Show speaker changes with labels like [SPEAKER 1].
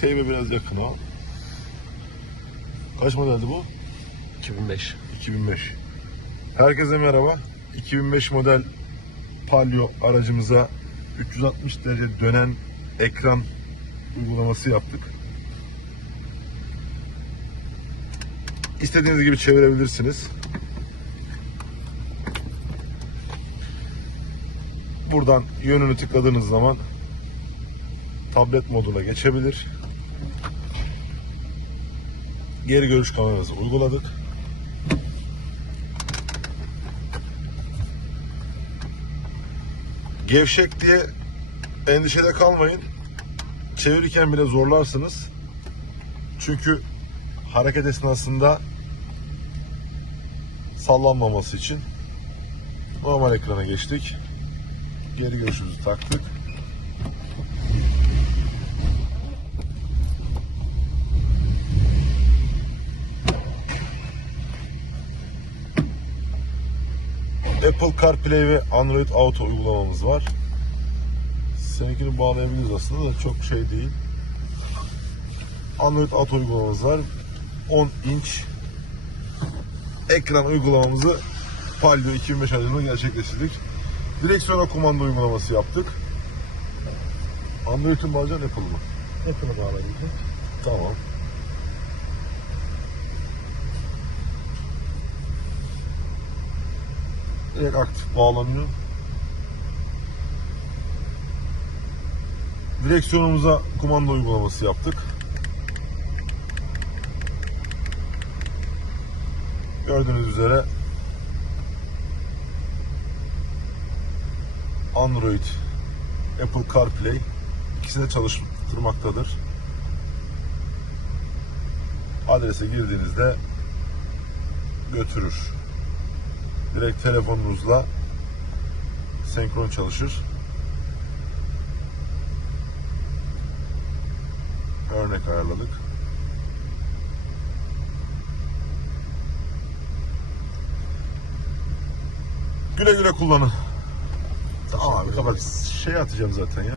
[SPEAKER 1] Teybe biraz yakın al. Kaç modeldi bu?
[SPEAKER 2] 2005.
[SPEAKER 1] 2005. Herkese merhaba. 2005 model Palio aracımıza 360 derece dönen ekran uygulaması yaptık. İstediğiniz gibi çevirebilirsiniz. Buradan yönünü tıkladığınız zaman tablet moduna geçebilir. Geri görüş kamerası uyguladık. Gevşek diye endişede kalmayın. Çevirirken bile zorlarsınız. Çünkü hareket esnasında sallanmaması için normal ekrana geçtik. Geri görüşümüzü taktık. Apple CarPlay ve Android Auto uygulamamız var. Seninkini bağlayabiliriz aslında da çok şey değil. Android Auto uygulamamız var. 10 inç ekran uygulamamızı Palio 2005 aracında gerçekleştirdik. Direksiyona kumanda uygulaması yaptık. Android'in mi alacaksın Apple mı?
[SPEAKER 2] Apple'ı bağlayınca.
[SPEAKER 1] Tamam. Direkt aktif bağlanıyor. Direksiyonumuza kumanda uygulaması yaptık. Gördüğünüz üzere Android, Apple CarPlay ikisini de çalıştırmaktadır adrese girdiğinizde götürür. Direkt telefonunuzla senkron çalışır. Örnek ayarladık. Güle güle kullanın. Tamam abi kapat. Şey atacağım zaten ya.